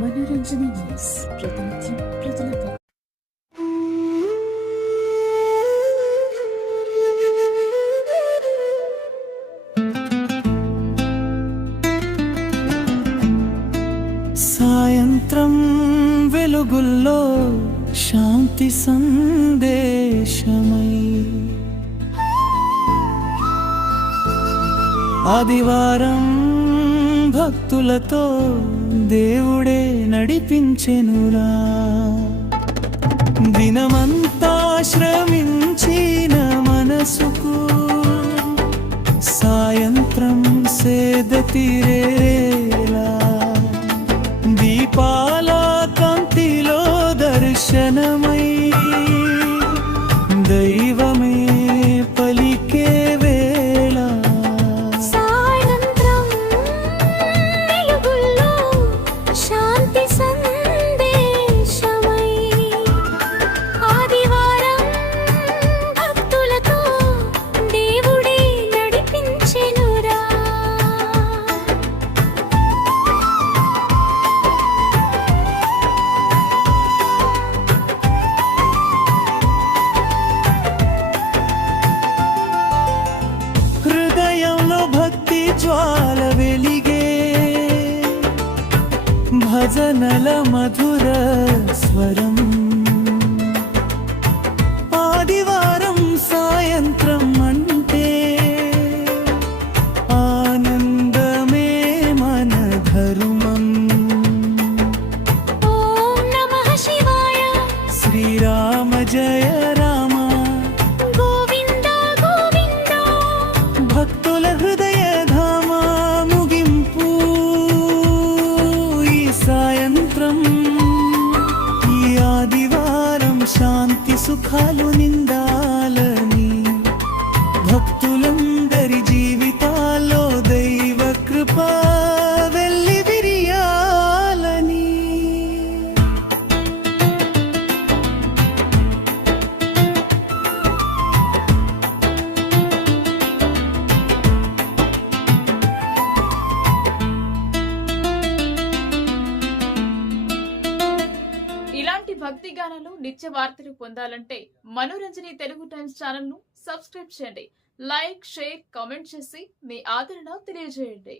మనోరంజని న్యూస్ ప్రతినిత్యం ప్రజలకు. సాయంత్రం వెలుగుల్లో శాంతి సందేశమై ఆదివారం భక్తులతో దేవుడే నడిపించెనురా. దినమంతా శ్రమించిన మనసుకు సాయంత్రం సేద తీరేలా దీపాల కాంతిలో దర్శనమై దైవమే పలికే వేళ. సాయంత్రం వెలుగుల్లో శాంతి సందేశమై ఆదివారం భక్తులతో దేవుడే నడిపించెనురా. హృదయంలో భక్తి జ్వాల వెలిగే భజనల మధుర స్వరం. ఆదివారం సాయంత్రం అంటే ఆనందమే మన ధర్మం. ఓం నమః శివాయ, శ్రీరామ జయ రామ, గోవింద గోవింద. భక్తుల హృదయ ధామ ముగింపు ఈ సాయంత్రం. ఈ ఆదివారం శాంతి సుఖాలు నిండాలని భక్తులందరి జీవితాల్లో దైవ కృప వెల్లి విరియాలని. ఇలాంటి భక్తి గానాలు నిత్య వార్తలు పొందాలంటే మనోరంజని తెలుగు టైమ్స్ ఛానల్ ను సబ్స్క్రైబ్ చేయండి. లైక్, షేర్, కామెంట్ చేసి మీ ఆదరణ తెలియజేయండి.